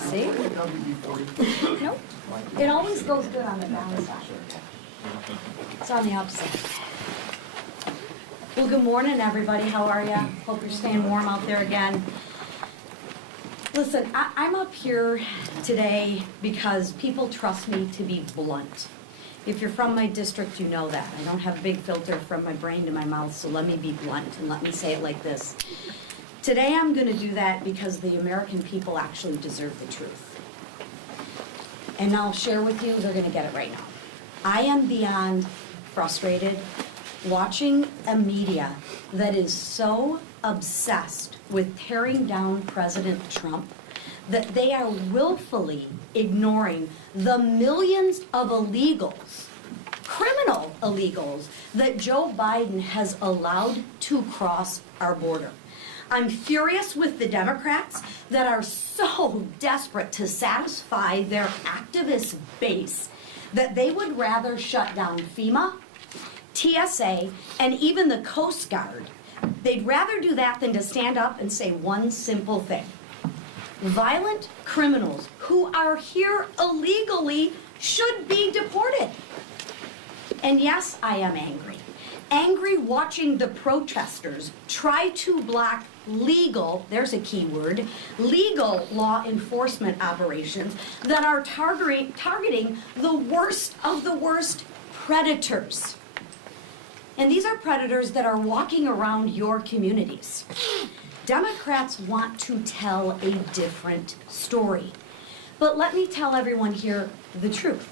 See? Nope. It always goes good on the downside. It's on the upside. Well, good morning, everybody. How are you? Hope you're staying warm out there again. Listen, I'm up here today because people trust me to be blunt. If you're from my district, you know that. I don't have a big filter from my brain to my mouth, so let me be blunt and let me say it like this. Today I'm going to do that because the American people actually deserve the truth. And I'll share with you, they're going to get it right now. I am beyond frustrated watching a media that is so obsessed with tearing down President Trump that they are willfully ignoring the millions of illegals, criminal illegals, that Joe Biden has allowed to cross our border. I'm furious with the Democrats that are so desperate to satisfy their activist base that they would rather shut down FEMA, TSA, and even the Coast Guard. They'd rather do that than to stand up and say one simple thing. Violent criminals who are here illegally should be deported. And yes, I am angry. Angry watching the protesters try to block legal, there's a key word, legal law enforcement operations that are targeting the worst of the worst predators. And these are predators that are walking around your communities. Democrats want to tell a different story. But let me tell everyone here the truth.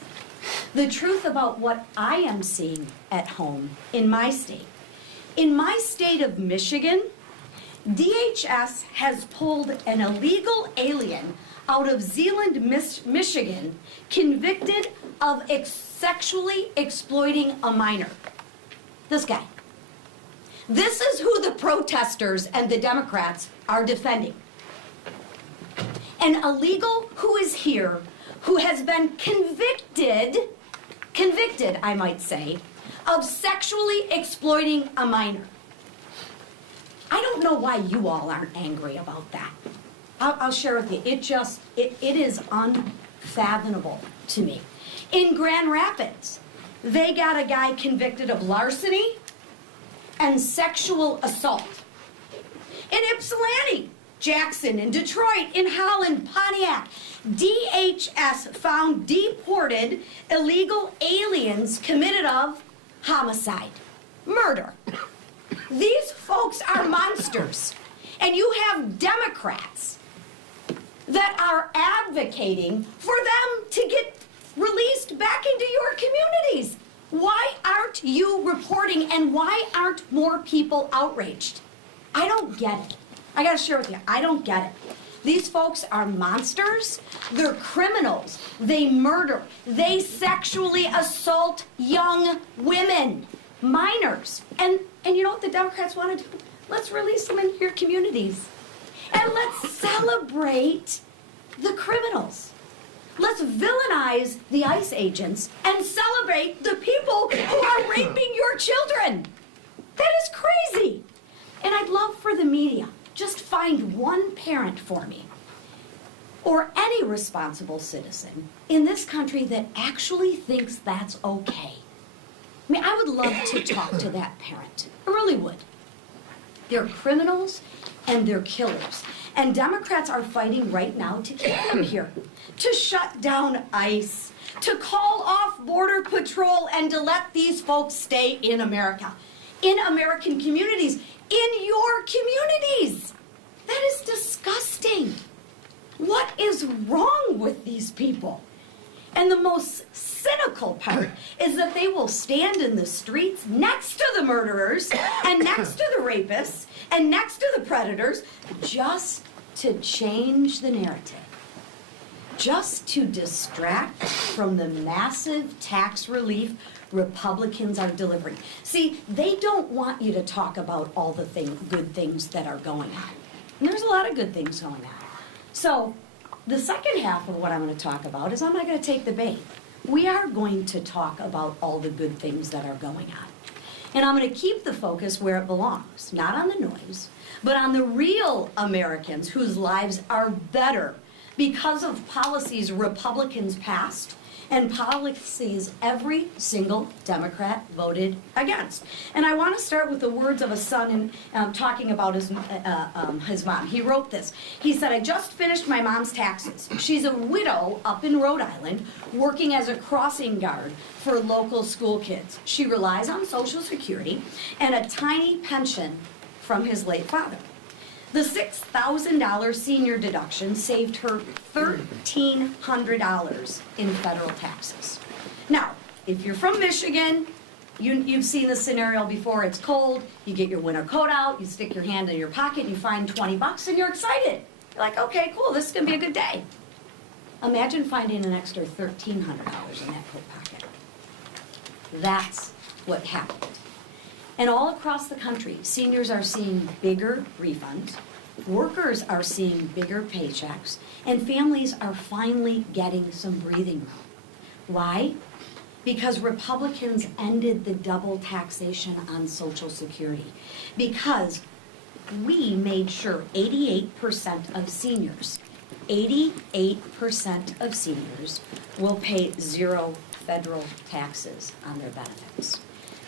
The truth about what I am seeing at home in my state. In my state of Michigan, DHS has pulled an illegal alien out of Zeeland, Michigan, convicted of sexually exploiting a minor. This guy. This is who the protesters and the Democrats are defending. An illegal who is here, who has been convicted, I might say, of sexually exploiting a minor. I don't know why you all aren't angry about that. I'll share with you. It is unfathomable to me. In Grand Rapids, they got a guy convicted of larceny and sexual assault. In Ypsilanti, Jackson, in Detroit, in Holland, Pontiac, DHS found deported illegal aliens committed of homicide, murder. These folks are monsters. And you have Democrats that are advocating for them to get released back into your communities. Why aren't you reporting, and why aren't more people outraged? I don't get it. I gotta share with you, I don't get it. These folks are monsters. They're criminals. They murder. They sexually assault young women, minors. And you know what the Democrats want to do? Let's release them into your communities. And let's celebrate the criminals. Let's villainize the ICE agents and celebrate the people who are raping your children. That is crazy. And I'd love for the media, just find one parent for me, or any responsible citizen in this country that actually thinks that's okay. I mean, I would love to talk to that parent. I really would. They're criminals and they're killers. And Democrats are fighting right now to keep them here, to shut down ICE, to call off Border Patrol, and to let these folks stay in America, in American communities, in your communities. That is disgusting. What is wrong with these people? And the most cynical part is that they will stand in the streets next to the murderers and next to the rapists and next to the predators just to change the narrative, just to distract from the massive tax relief Republicans are delivering. See, they don't want you to talk about all the good things that are going on. And there's a lot of good things going on. So the second half of what I'm going to talk about is I'm not going to take the bait. We are going to talk about all the good things that are going on. And I'm going to keep the focus where it belongs, not on the noise, but on the real Americans whose lives are better because of policies Republicans passed and policies every single Democrat voted against. And I want to start with the words of a son talking about his mom. He wrote this. He said, "I just finished my mom's taxes. She's a widow up in Rhode Island working as a crossing guard for local school kids. She relies on Social Security and a tiny pension from his late father. The $6,000 senior deduction saved her $1,300 in federal taxes." Now, if you're from Michigan, you've seen this scenario before. It's cold, you get your winter coat out, you stick your hand in your pocket, you find 20 bucks and you're excited. You're like, okay, cool, this is gonna be a good day. Imagine finding an extra $1,300 in that coat pocket. That's what happened. And all across the country, seniors are seeing bigger refunds, workers are seeing bigger paychecks, and families are finally getting some breathing room. Why? Because Republicans ended the double taxation on Social Security. Because we made sure 88% of seniors will pay 0 federal taxes on their benefits.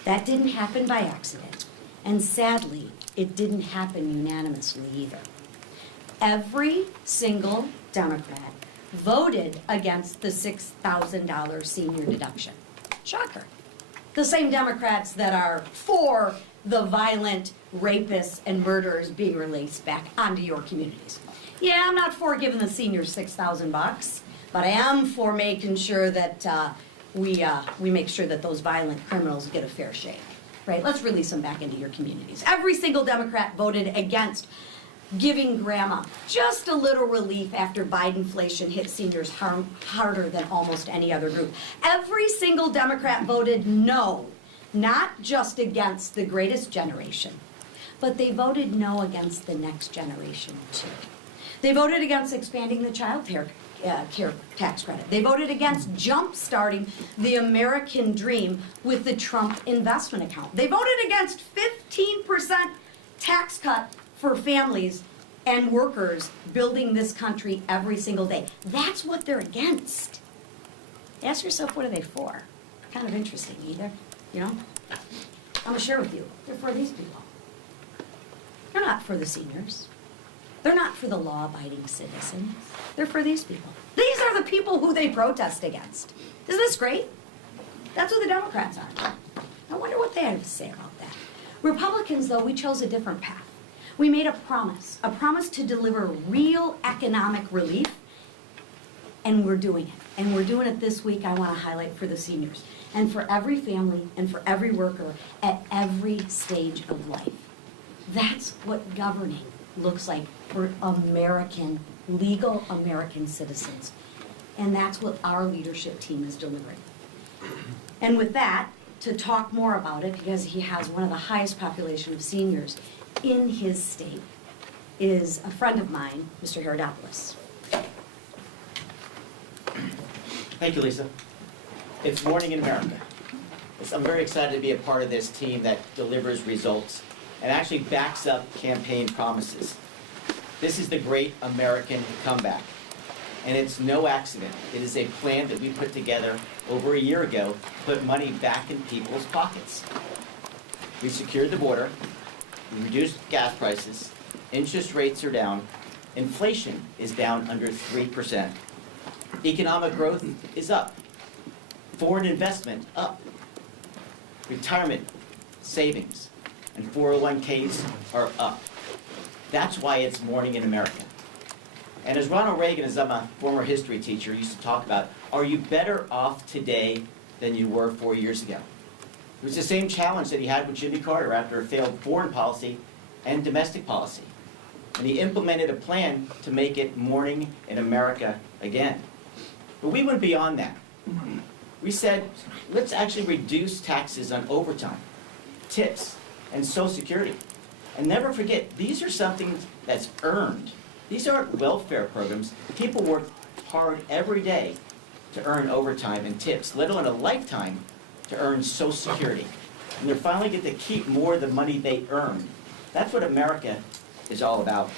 That didn't happen by accident, and sadly, it didn't happen unanimously either. Every single Democrat voted against the $6,000 senior deduction. Shocker. The same Democrats that are for the violent rapists and murderers being released back onto your communities. Yeah, I'm not for giving the seniors $6,000, but I am for making sure that we make sure that those violent criminals get a fair shake, right? Let's release them back into your communities. Every single Democrat voted against giving grandma just a little relief after Bidenflation hit seniors harder than almost any other group. Every single Democrat voted no, not just against the greatest generation, but they voted no against the next generation too. They voted against expanding the child care tax credit. They voted against jump-starting the American dream with the Trump investment account. They voted against 15% tax cut for families and workers building this country every single day. That's what they're against. Ask yourself, what are they for? Kind of interesting, either, you know? I'm gonna share with you, they're for these people. They're not for the seniors. They're not for the law-abiding citizens. They're for these people. These are the people who they protest against. Isn't this great? That's who the Democrats are. I wonder what they have to say about that. Republicans, though, we chose a different path. We made a promise to deliver real economic relief, and we're doing it. And we're doing it this week, I want to highlight for the seniors, and for every family, and for every worker at every stage of life. That's what governing looks like for American, legal American citizens. And that's what our leadership team is delivering. And with that, to talk more about it, because he has one of the highest population of seniors in his state, is a friend of mine, Mr. Herodopoulos. Thank you, Lisa. It's Morning in America. I'm very excited to be a part of this team that delivers results and actually backs up campaign promises. This is the great American comeback. And it's no accident. It is a plan that we put together over a year ago to put money back in people's pockets. We secured the border, we reduced gas prices, interest rates are down, inflation is down under 3%. Economic growth is up, foreign investment up, retirement savings and 401ks are up. That's why it's Morning in America. And as Ronald Reagan, as I'm a former history teacher, used to talk about, are you better off today than you were 4 years ago? It was the same challenge that he had with Jimmy Carter after a failed foreign policy and domestic policy. And he implemented a plan to make it Morning in America again. But we went beyond that. We said, let's actually reduce taxes on overtime, tips, and Social Security. And never forget, these are something that's earned. These aren't welfare programs. People work hard every day to earn overtime and tips, let alone a lifetime to earn Social Security. and they're finally get to keep more of the money they earn. That's what America is all about.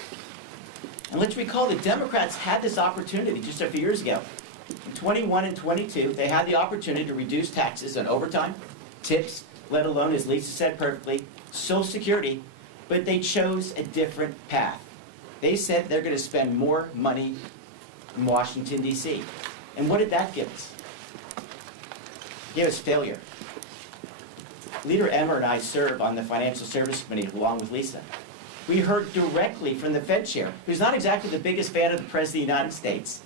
And let's recall the Democrats had this opportunity just a few years ago. In 21 and 22, they had the opportunity to reduce taxes on overtime, tips, let alone, as Lisa said perfectly, Social Security, but they chose a different path. They said they're going to spend more money in Washington, D.C. And what did that give us? It gave us failure. Leader Emmer and I serve on the Financial Services Committee along with Lisa. We heard directly from the Fed chair, who's not exactly the biggest fan of the President of the United States.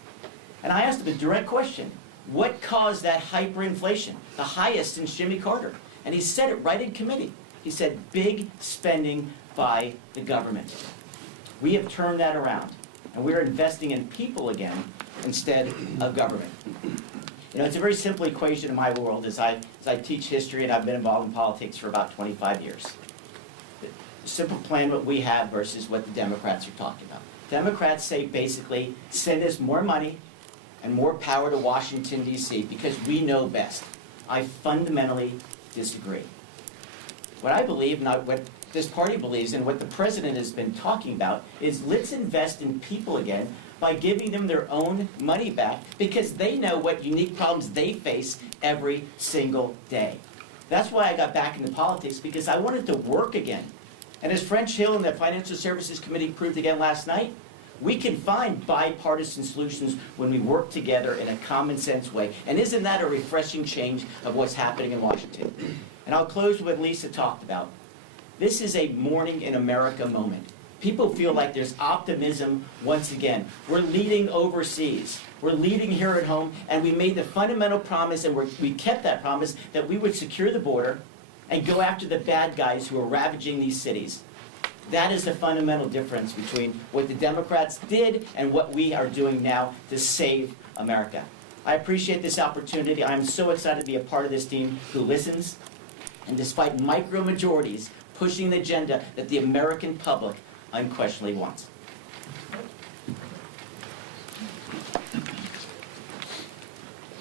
And I asked him a direct question. What caused that hyperinflation, the highest since Jimmy Carter? And he said it right in committee. He said, big spending by the government. We have turned that around, and we're investing in people again instead of government. You know, it's a very simple equation in my world as I teach history, and I've been involved in politics for about 25 years. The simple plan what we have versus what the Democrats are talking about. Democrats say basically, send us more money and more power to Washington, D.C. because we know best. I fundamentally disagree. What I believe, not what this party believes, and what the president has been talking about, is let's invest in people again by giving them their own money back because they know what unique problems they face every single day. That's why I got back into politics, because I wanted to work again. And as French Hill and the Financial Services Committee proved again last night, we can find bipartisan solutions when we work together in a common sense way. And isn't that a refreshing change of what's happening in Washington? And I'll close with what Lisa talked about. This is a morning in America moment. People feel like there's optimism once again. We're leading overseas. We're leading here at home, and we made the fundamental promise, and we kept that promise, that we would secure the border and go after the bad guys who are ravaging these cities. That is the fundamental difference between what the Democrats did and what we are doing now to save America. I appreciate this opportunity. I'm so excited to be a part of this team who listens, and despite micro-majorities pushing the agenda that the American public unquestionably wants.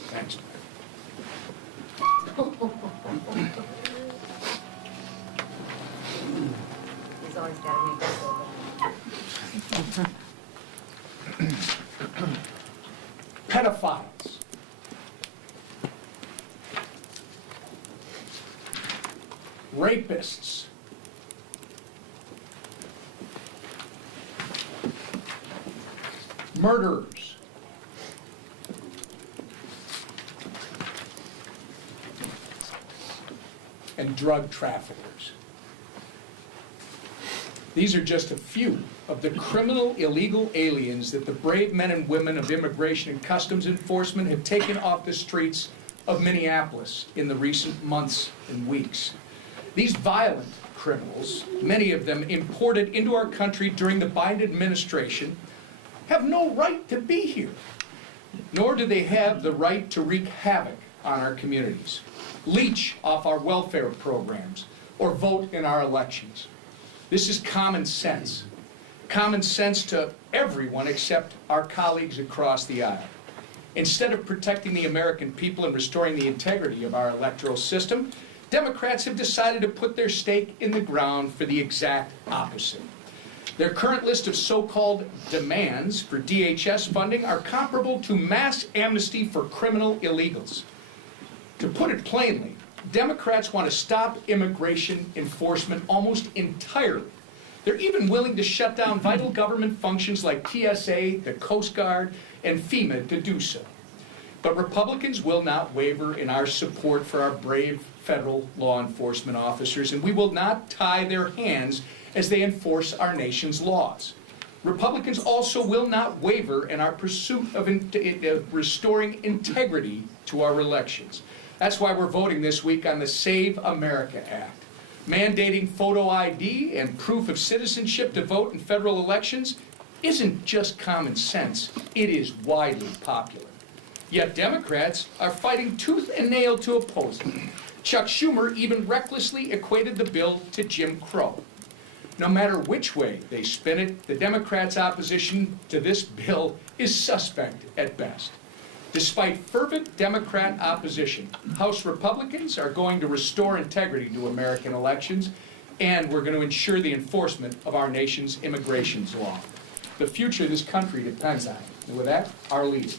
Thanks. He's always got to make us Pedophiles. Rapists. Murderers. And drug traffickers. These are just a few of the criminal illegal aliens that the brave men and women of Immigration and Customs Enforcement have taken off the streets of Minneapolis in the recent months and weeks. These violent criminals, many of them imported into our country during the Biden administration, have no right to be here, nor do they have the right to wreak havoc on our communities, leech off our welfare programs, or vote in our elections. This is common sense to everyone except our colleagues across the aisle. Instead of protecting the American people and restoring the integrity of our electoral system, Democrats have decided to put their stake in the ground for the exact opposite. Their current list of so-called demands for DHS funding are comparable to mass amnesty for criminal illegals. To put it plainly, Democrats want to stop immigration enforcement almost entirely. They're even willing to shut down vital government functions like TSA, the Coast Guard, and FEMA to do so. But Republicans will not waver in our support for our brave federal law enforcement officers, and we will not tie their hands as they enforce our nation's laws. Republicans also will not waver in our pursuit of restoring integrity to our elections. That's why we're voting this week on the Save America Act. Mandating photo ID and proof of citizenship to vote in federal elections isn't just common sense, it is widely popular. Yet Democrats are fighting tooth and nail to oppose it. Chuck Schumer even recklessly equated the bill to Jim Crow. No matter which way they spin it, the Democrats' opposition to this bill is suspect at best. Despite fervent Democrat opposition, House Republicans are going to restore integrity to American elections, and we're going to ensure the enforcement of our nation's immigration law. The future of this country depends on it. And with that, our leader.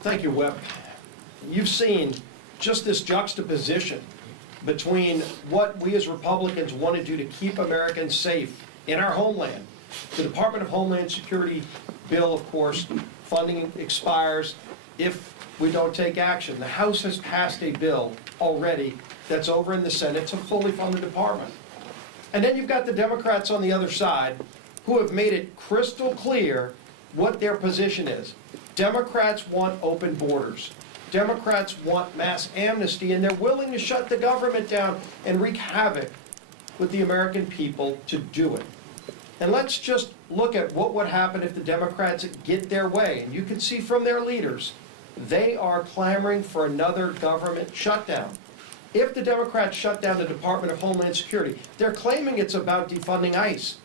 Thank you, Whip. You've seen just this juxtaposition between what we as Republicans want to do to keep Americans safe in our homeland. The Department of Homeland Security bill, of course, funding expires if we don't take action. The House has passed a bill already that's over in the Senate to fully fund the department. And then you've got the Democrats on the other side who have made it crystal clear what their position is. Democrats want open borders. Democrats want mass amnesty, and they're willing to shut the government down and wreak havoc with the American people to do it. And let's just look at what would happen if the Democrats get their way. And you can see from their leaders, they are clamoring for another government shutdown. If the Democrats shut down the Department of Homeland Security, they're claiming it's about defunding ICE.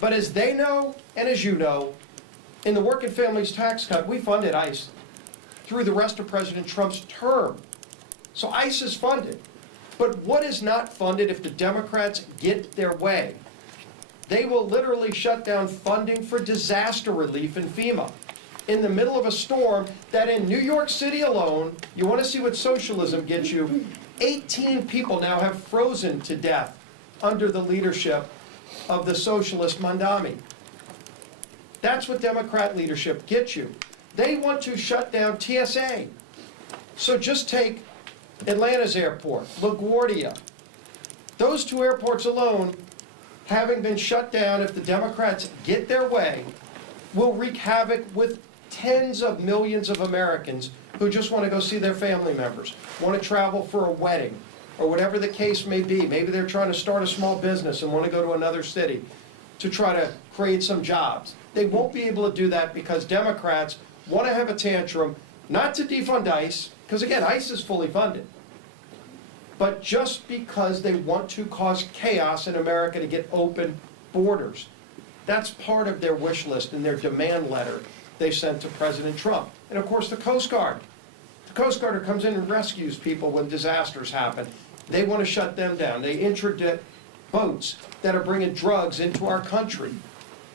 But as they know, and as you know, in the Working Families Tax Cut, we funded ICE through the rest of President Trump's term. So ICE is funded. But what is not funded if the Democrats get their way? They will literally shut down funding for disaster relief in FEMA in the middle of a storm that in New York City alone, you want to see what socialism gets you, 18 people now have frozen to death under the leadership of the socialist Mandami. That's what Democrat leadership gets you. They want to shut down TSA. So just take Atlanta's airport, LaGuardia. Those two airports alone, having been shut down, if the Democrats get their way, will wreak havoc with tens of millions of Americans who just want to go see their family members, want to travel for a wedding, or whatever the case may be. Maybe they're trying to start a small business and want to go to another city to try to create some jobs. They won't be able to do that because Democrats want to have a tantrum, not to defund ICE, because again, ICE is fully funded, but just because they want to cause chaos in America to get open borders. That's part of their wish list and their demand letter they sent to President Trump. And of course, the Coast Guard. The Coast Guard comes in and rescues people when disasters happen. They want to shut them down. They interdict boats that are bringing drugs into our country.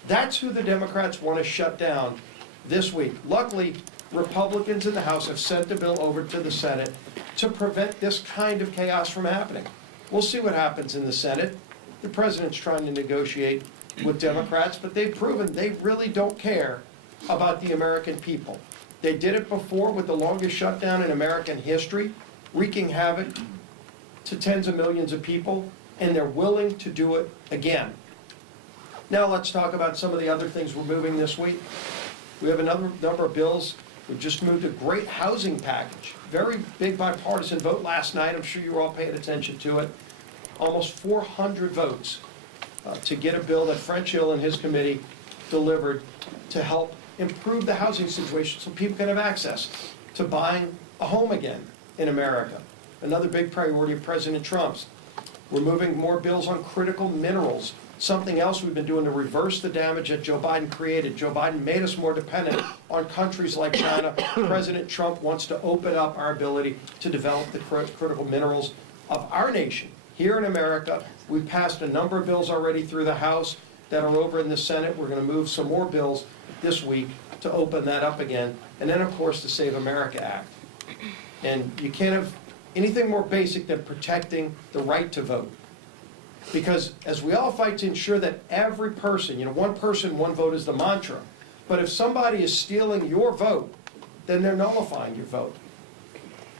That's who the Democrats want to shut down this week. Luckily, Republicans in the House have sent the bill over to the Senate to prevent this kind of chaos from happening. We'll see what happens in the Senate. The president's trying to negotiate with Democrats, but they've proven they really don't care about the American people. They did it before with the longest shutdown in American history, wreaking havoc to tens of millions of people, and they're willing to do it again. Now let's talk about some of the other things we're moving this week. We have another number of bills. We've just moved a great housing package. Very big bipartisan vote last night. I'm sure you were all paying attention to it. Almost 400 votes to get a bill that French Hill and his committee delivered to help improve the housing situation so people can have access to buying a home again in America. Another big priority of President Trump's. We're moving more bills on critical minerals. Something else we've been doing to reverse the damage that Joe Biden created. Joe Biden made us more dependent on countries like China. President Trump wants to open up our ability to develop the critical minerals of our nation. Here in America, we've passed a number of bills already through the House that are over in the Senate. We're going to move some more bills this week to open that up again. And then, of course, the Save America Act. And you can't have anything more basic than protecting the right to vote. Because as we all fight to ensure that every person, one person, one vote is the mantra, but if somebody is stealing your vote, then they're nullifying your vote.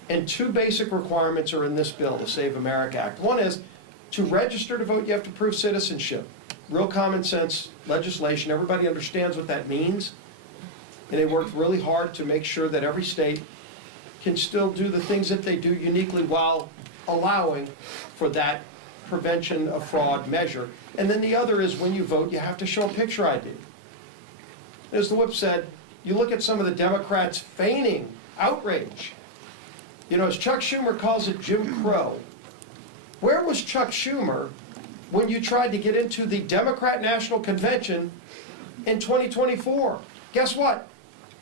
And two basic requirements are in this bill, the Save America Act. One is, to register to vote, you have to prove citizenship. Real common sense legislation. Everybody understands what that means. And they worked really hard to make sure that every state can still do the things that they do uniquely while allowing for that prevention of fraud measure. And then the other is, when you vote, you have to show a picture ID. As the whip said, you look at some of the Democrats feigning outrage. As Chuck Schumer calls it, Jim Crow. Where was Chuck Schumer when you tried to get into the Democrat National Convention in 2024? Guess what?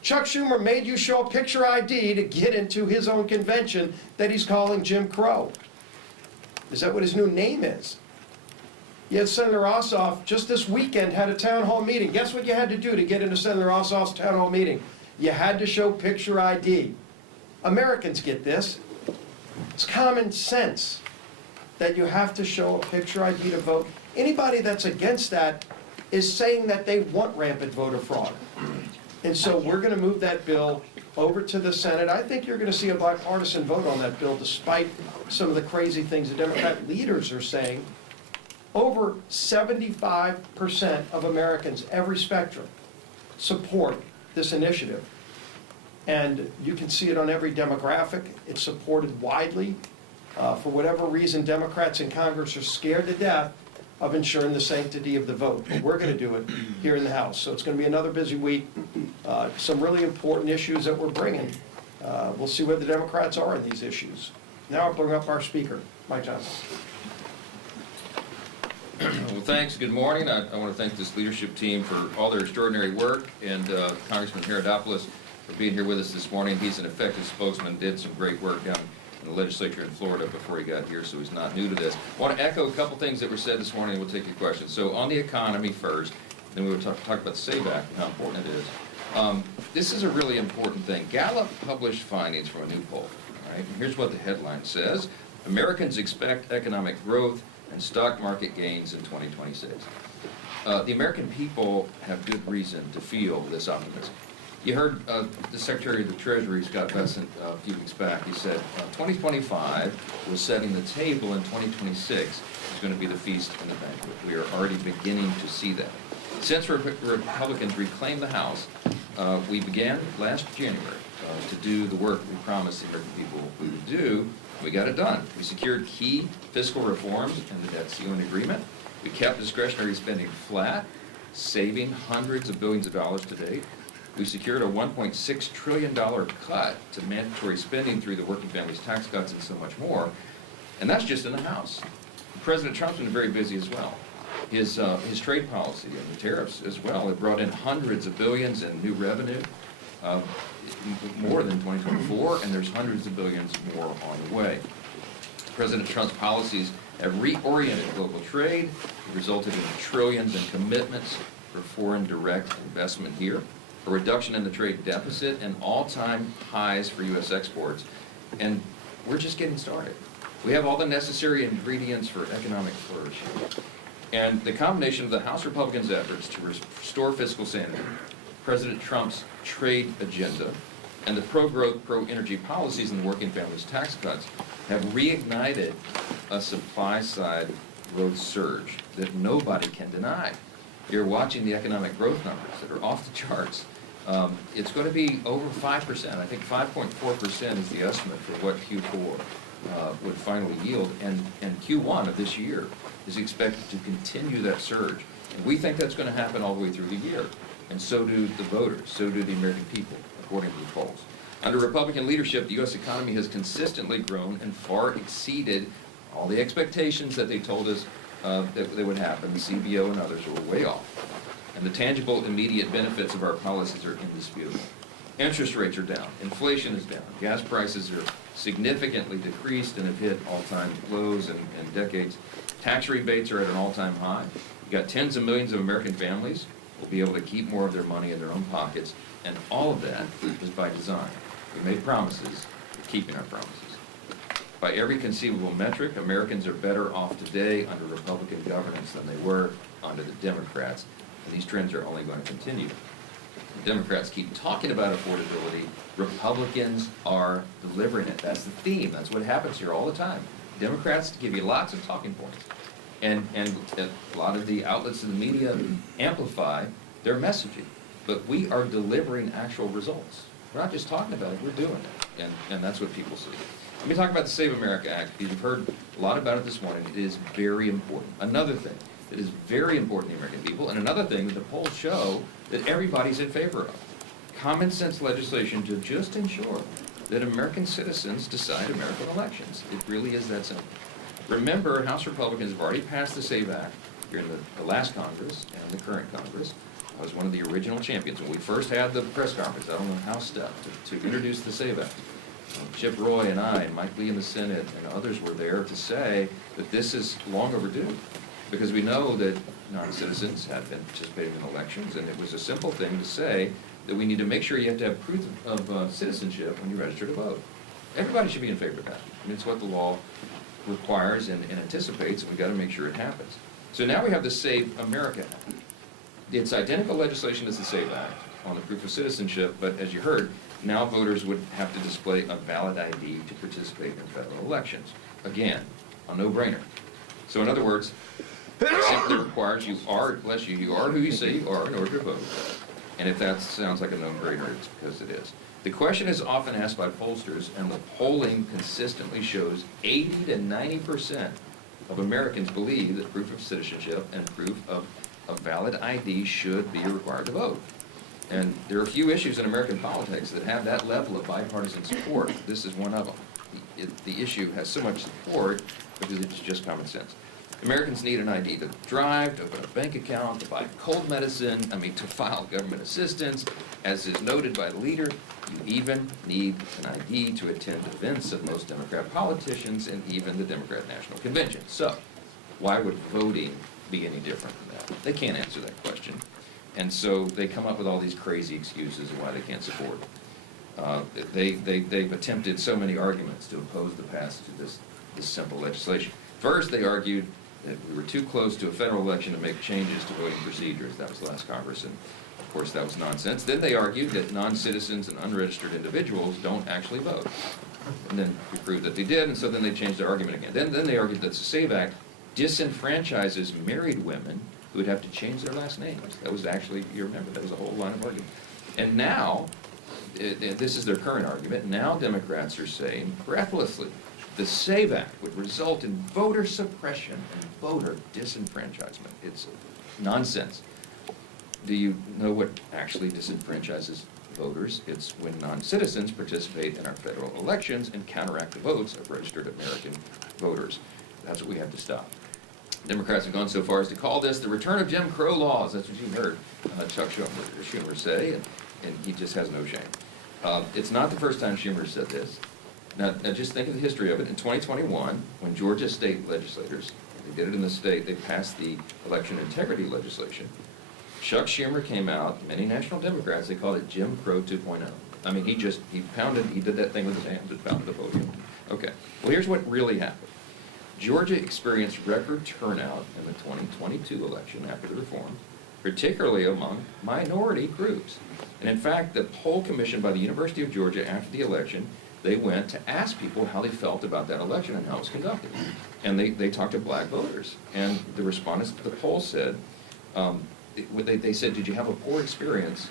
Chuck Schumer made you show a picture ID to get into his own convention that he's calling Jim Crow. Is that what his new name is? Yet Senator Ossoff just this weekend had a town hall meeting. Guess what you had to do to get into Senator Ossoff's town hall meeting? You had to show picture ID. Americans get this. It's common sense that you have to show a picture ID to vote. Anybody that's against that is saying that they want rampant voter fraud. And so we're going to move that bill over to the Senate. I think you're going to see a bipartisan vote on that bill, despite some of the crazy things the Democrat leaders are saying. Over 75% of Americans, every spectrum, support this initiative. And you can see it on every demographic. It's supported widely. For whatever reason, Democrats in Congress are scared to death of ensuring the sanctity of the vote. But we're going to do it here in the House. So it's going to be another busy week. Some really important issues that we're bringing. We'll see where the Democrats are in these issues. Now I'll bring up our speaker, Mike Johnson. Well, thanks. Good morning. I want to thank this leadership team for all their extraordinary work, and Congressman Herodopoulos for being here with us this morning. He's an effective spokesman, did some great work down in the legislature in Florida before he got here, so he's not new to this. I want to echo a couple things that were said this morning, and we'll take your questions. So on the economy first, then we will talk about the SAVE Act and how important it is. This is a really important thing. Gallup published findings from a new poll. All right? And here's what the headline says. Americans expect economic growth and stock market gains in 2026. The American people have good reason to feel this optimism. You heard the Secretary of the Treasury, Scott Bessent, a few weeks back. He said 2025 was setting the table, and 2026 is going to be the feast and the banquet. We are already beginning to see that. Since Republicans reclaimed the House, we began last January to do the work we promised the American people we would do. We got it done. We secured key fiscal reforms and the debt ceiling agreement. We kept discretionary spending flat, saving hundreds of billions of dollars to date. We secured a $1.6 trillion cut to mandatory spending through the working families tax cuts and so much more. And that's just in the House. President Trump's been very busy as well. His trade policy and the tariffs as well have brought in hundreds of billions in new revenue, more than 2024, and there's hundreds of billions more on the way. President Trump's policies have reoriented global trade, resulted in trillions in commitments for foreign direct investment here, a reduction in the trade deficit, and all-time highs for U.S. exports. And we're just getting started. We have all the necessary ingredients for economic flourishing. And the combination of the House Republicans' efforts to restore fiscal sanity, President Trump's trade agenda, and the pro-growth, pro-energy policies in the working families tax cuts have reignited a supply-side growth surge that nobody can deny. You're watching the economic growth numbers that are off the charts. It's going to be over 5%. I think 5.4% is the estimate for what Q4 would finally yield. And Q1 of this year is expected to continue that surge. And we think that's going to happen all the way through the year. And so do the voters, so do the American people, according to the polls. Under Republican leadership, the U.S. economy has consistently grown and far exceeded all the expectations that they told us that they would happen. The CBO and others were way off. And the tangible, immediate benefits of our policies are indisputable. Interest rates are down. Inflation is down. Gas prices are significantly decreased and have hit all-time lows in decades. Tax rebates are at an all-time high. You've got tens of millions of American families will be able to keep more of their money in their own pockets, and all of that is by design. We made promises, we're keeping our promises. By every conceivable metric, Americans are better off today under Republican governance than they were under the Democrats, and these trends are only going to continue. The Democrats keep talking about affordability. Republicans are delivering it. That's the theme. That's what happens here all the time. Democrats give you lots of talking points. And a lot of the outlets in the media amplify their messaging. But we are delivering actual results. We're not just talking about it, we're doing it. And that's what people see. Let me talk about the Save America Act. You've heard a lot about it this morning. It is very important. Another thing that is very important to the American people, and another thing that the polls show that everybody's in favor of. Common sense legislation to just ensure that American citizens decide American elections. It really is that simple. Remember, House Republicans have already passed the SAVE Act here in the last Congress and in the current Congress. was one of the original champions. When we first had the press conference out on the House step to introduce the SAVE Act, Chip Roy and I and Mike Lee in the Senate and others were there to say that this is long overdue, because we know that non-citizens have been participating in elections, and it was a simple thing to say that we need to make sure you have to have proof of citizenship when you register to vote. Everybody should be in favor of that. I mean, it's what the law requires and anticipates, and we've got to make sure it happens. So now we have the Save America Act. It's identical legislation as the SAVE Act on the proof of citizenship, but as you heard, now voters would have to display a valid ID to participate in federal elections. Again, a no-brainer. So in other words, it simply requires you are who you say you are in order to vote. And if that sounds like a no-brainer, it's because it is. The question is often asked by pollsters, and the polling consistently shows 80 to 90% of Americans believe that proof of citizenship and proof of a valid ID should be required to vote. And there are few issues in American politics that have that level of bipartisan support. This is one of them. The issue has so much support because it's just common sense. Americans need an ID to drive, to open a bank account, to buy cold medicine, to file government assistance. As is noted by the leader, you even need an ID to attend events of most Democrat politicians and even the Democrat National Convention. So, why would voting be any different than that? They can't answer that question. And so they come up with all these crazy excuses of why they can't support it. They've attempted so many arguments to oppose the passage of this simple legislation. First, they argued that we were too close to a federal election to make changes to voting procedures. That was last Congress, and of course that was nonsense. Then they argued that non-citizens and unregistered individuals don't actually vote. And then we proved that they did, and so then they changed their argument again. Then they argued that the SAVE Act disenfranchises married women who would have to change their last names. That was actually, you remember, that was a whole line of argument. And now, this is their current argument, now Democrats are saying breathlessly, the SAVE Act would result in voter suppression and voter disenfranchisement. It's nonsense. Do you know what actually disenfranchises voters? It's when non-citizens participate in our federal elections and counteract the votes of registered American voters. That's what we have to stop. Democrats have gone so far as to call this the return of Jim Crow laws. That's what you heard Chuck Schumer say, and he just has no shame. It's not the first time Schumer said this. Now, just think of the history of it. In 2021, when Georgia state legislators, they did it in the state, they passed the election integrity legislation, Chuck Schumer came out, many national Democrats, they called it Jim Crow 2.0. He did that thing with his hands and pounded the podium. Okay, well here's what really happened. Georgia experienced record turnout in the 2022 election after the reform, particularly among minority groups. And in fact, the poll commissioned by the University of Georgia after the election, they went to ask people how they felt about that election and how it was conducted. And they talked to black voters. And the respondents to the poll said, they said, did you have a poor experience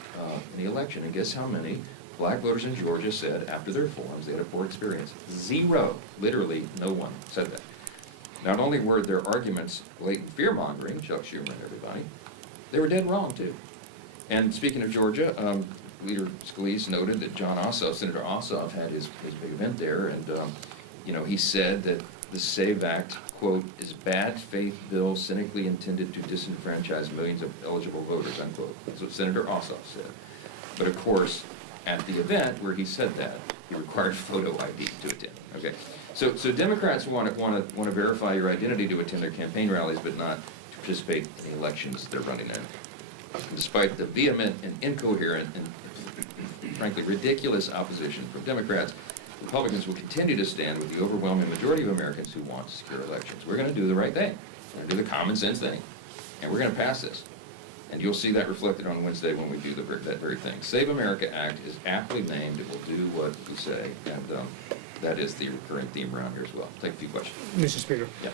in the election? And guess how many black voters in Georgia said after the reforms they had a poor experience? 0. Literally, no one said that. Not only were their arguments blatant fear-mongering, Chuck Schumer and everybody, they were dead wrong, too. And speaking of Georgia, Leader Scalise noted that Senator Ossoff had his big event there, and he said that the SAVE Act, quote, is bad faith bill cynically intended to disenfranchise millions of eligible voters, unquote. That's what Senator Ossoff said. But of course, at the event where he said that, he required photo ID to attend. Okay, so Democrats want to verify your identity to attend their campaign rallies, but not to participate in the elections they're running in. Despite the vehement and incoherent and frankly ridiculous opposition from Democrats, Republicans will continue to stand with the overwhelming majority of Americans who want secure elections. We're going to do the right thing. We're going to do the common sense thing. And we're going to pass this. And you'll see that reflected on Wednesday when we do that very thing. Save America Act is aptly named. It will do what we say. And that is the recurring theme around here as well. Take a few questions. Mr. Speaker. Yeah.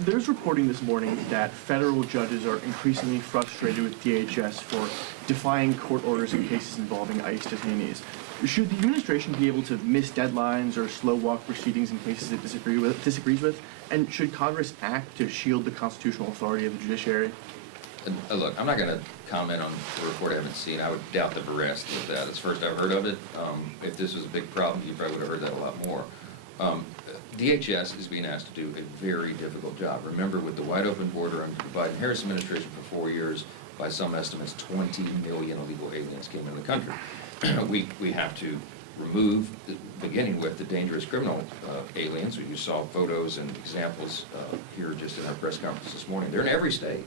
There's reporting this morning that federal judges are increasingly frustrated with DHS for defying court orders in cases involving ICE detainees. Should the administration be able to miss deadlines or slow walk proceedings in cases it disagrees with? And should Congress act to shield the constitutional authority of the judiciary? Look, I'm not going to comment on the report I haven't seen. I would doubt the veracity of that. It's the first I've heard of it. If this was a big problem, you probably would have heard that a lot more. DHS is being asked to do a very difficult job. Remember, with the wide open border under the Biden-Harris administration for 4 years, by some estimates, 20 million illegal aliens came into the country. We have to remove, beginning with the dangerous criminal aliens. You saw photos and examples here just in our press conference this morning. They're in every state,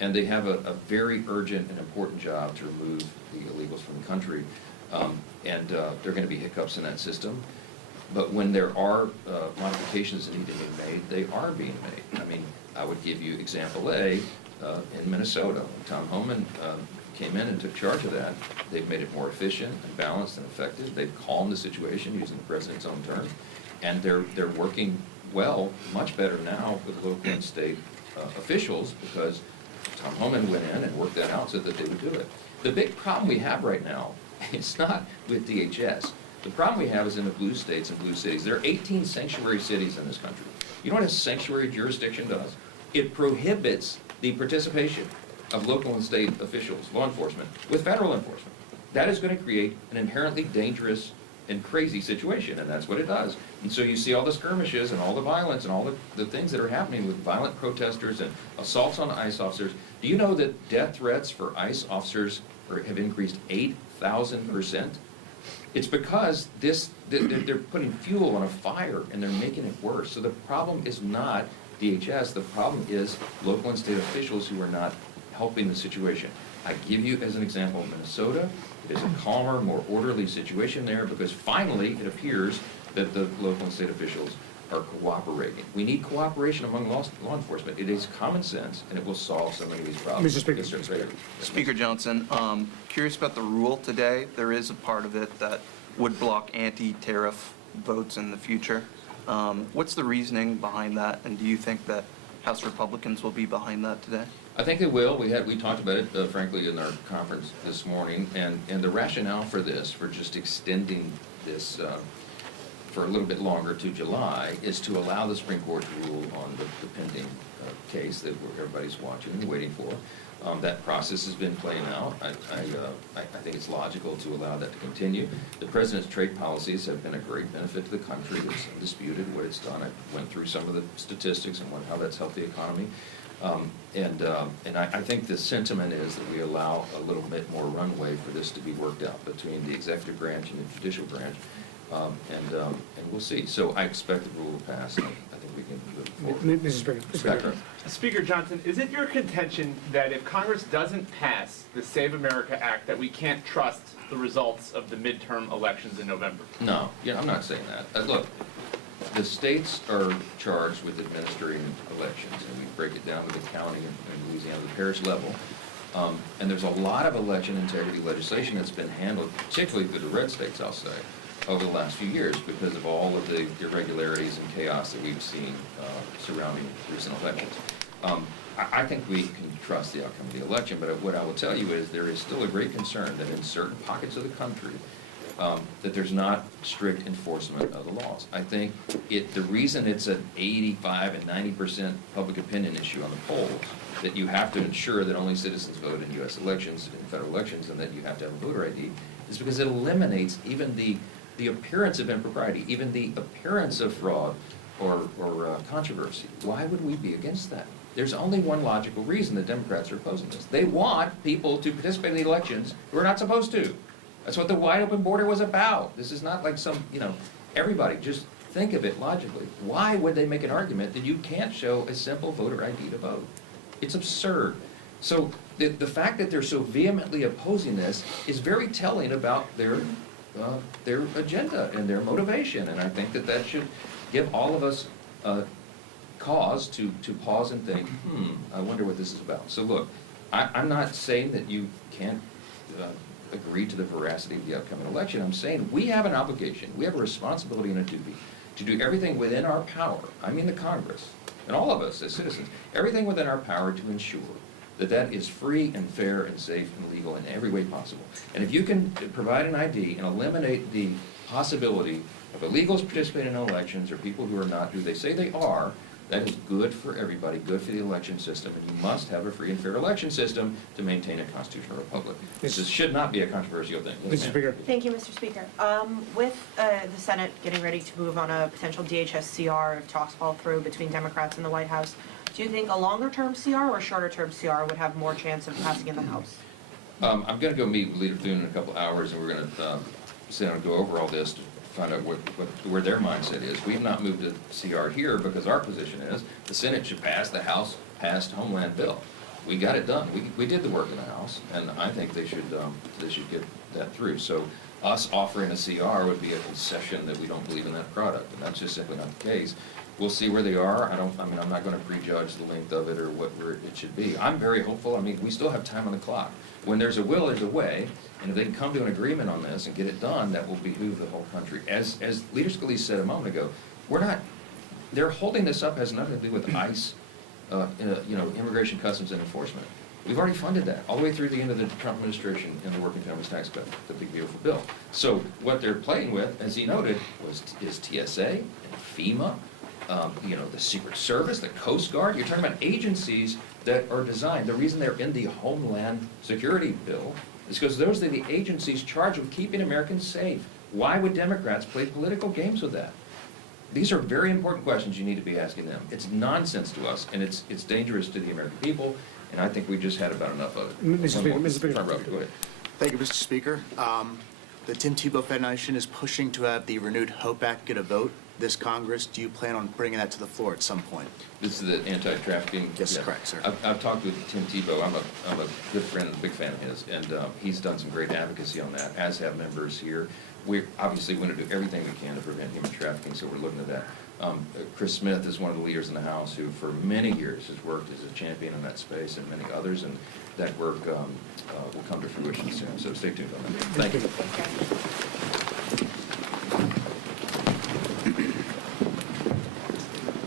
and they have a very urgent and important job to remove the illegals from the country. And there are going to be hiccups in that system. But when there are modifications that need to be made, they are being made. I mean, I would give you example A in Minnesota. When Tom Homan came in and took charge of that, they've made it more efficient and balanced and effective. They've calmed the situation using the president's own terms. And they're working well, much better now with local and state officials because Tom Homan went in and worked that out so that they would do it. The big problem we have right now is not with DHS. The problem we have is in the blue states and blue cities. There are 18 sanctuary cities in this country. You know what a sanctuary jurisdiction does? It prohibits the participation of local and state officials, law enforcement, with federal enforcement. That is going to create an inherently dangerous and crazy situation, and that's what it does. And so you see all the skirmishes and all the violence and all the things that are happening with violent protesters and assaults on ICE officers. Do you know that death threats for ICE officers have increased 8,000%? It's because they're putting fuel on a fire and they're making it worse. So the problem is not DHS, the problem is local and state officials who are not helping the situation. I give you as an example Minnesota. It is a calmer, more orderly situation there because finally it appears that the local and state officials are cooperating. We need cooperation among law enforcement. It is common sense and it will solve so many of these problems. Mr. Speaker. Yes, sir. Speaker Johnson, curious about the rule today. There is a part of it that would block anti-tariff votes in the future. What's the reasoning behind that, and do you think that House Republicans will be behind that today? I think they will. We talked about it, frankly, in our conference this morning, and the rationale for this, for just extending this for a little bit longer to July, is to allow the Supreme Court to rule on the pending case that everybody's watching and waiting for. That process has been playing out. I think it's logical to allow that to continue. The President's trade policies have been a great benefit to the country. It's undisputed what it's done. I went through some of the statistics and how that's helped the economy. And I think the sentiment is that we allow a little bit more runway for this to be worked out between the executive branch and the judicial branch. And we'll see. So I expect the rule will pass. I think we can move forward. Mr. Speaker. Speaker Johnson, is it your contention that if Congress doesn't pass the Save America Act, that we can't trust the results of the midterm elections in November? No, I'm not saying that. Look, the states are charged with administering elections, and we break it down to the county in Louisiana, the parish level. And there's a lot of election integrity legislation that's been handled, particularly for the red states, I'll say, over the last few years because of all of the irregularities and chaos that we've seen surrounding recent elections. I think we can trust the outcome of the election, but what I will tell you is there is still a great concern that in certain pockets of the country that there's not strict enforcement of the laws. I think the reason it's an 85 and 90% public opinion issue on the polls, that you have to ensure that only citizens vote in U.S. elections and federal elections and that you have to have a voter ID, is because it eliminates even the appearance of impropriety, even the appearance of fraud or controversy. Why would we be against that? There's only one logical reason the Democrats are opposing this. They want people to participate in the elections who are not supposed to. That's what the wide open border was about. This is not like some, everybody, just think of it logically. Why would they make an argument that you can't show a simple voter ID to vote? It's absurd. So the fact that they're so vehemently opposing this is very telling about their agenda and their motivation, and I think that should give all of us cause to pause and think, I wonder what this is about. So look, I'm not saying that you can't agree to the veracity of the upcoming election. I'm saying we have an obligation, we have a responsibility and a duty to do everything within our power, I mean the Congress, and all of us as citizens, everything within our power to ensure that is free and fair and safe and legal in every way possible. And if you can provide an ID and eliminate the possibility of illegals participating in elections or people who are not who they say they are, that is good for everybody, good for the election system, and you must have a free and fair election system to maintain a constitutional republic. This should not be a controversial thing. Yes, Mr. Speaker. Thank you, Mr. Speaker. With the Senate getting ready to move on a potential DHS CR if talks fall through between Democrats and the White House, Do you think a longer-term CR or a shorter-term CR would have more chance of passing in the House? I'm going to go meet with Leader Thune in a couple hours, and we're going to sit down and go over all this to find out where their mindset is. We've not moved to CR here because our position is the Senate should pass, the House passed Homeland bill. We got it done. We did the work in the House, and I think they should get that through. So us offering a CR would be a concession that we don't believe in that product, and that's just simply not the case. We'll see where they are. I'm not going to prejudge the length of it or where it should be. I'm very hopeful. I mean, we still have time on the clock. When there's a will, there's a way, and if they can come to an agreement on this and get it done, that will behoove the whole country. As Leader Scalise said a moment ago, they're holding this up has nothing to do with ICE, Immigration, Customs, and Enforcement. We've already funded that, all the way through the end of the Trump administration in the Working Families Tax Cut, the big beautiful bill. So what they're playing with, as he noted, is TSA and FEMA, the Secret Service, the Coast Guard. You're talking about agencies that are designed. The reason they're in the Homeland Security bill is because those are the agencies charged with keeping Americans safe. Why would Democrats play political games with that? These are very important questions you need to be asking them. It's nonsense to us, and it's dangerous to the American people, and I think we just had about enough of it. Mr. Speaker. Go ahead. Thank you, Mr. Speaker. The Tim Tebow Foundation is pushing to have the Renewed Hope Act get a vote this Congress. Do you plan on bringing that to the floor at some point? This is the anti-trafficking? Yes, correct, sir. I've talked with Tim Tebow. I'm a good friend and a big fan of his, and he's done some great advocacy on that, as have members here. We obviously want to do everything we can to prevent human trafficking, so we're looking at that. Chris Smith is one of the leaders in the House who for many years has worked as a champion in that space, and many others, and that work will come to fruition soon, so stay tuned on that. Thank you.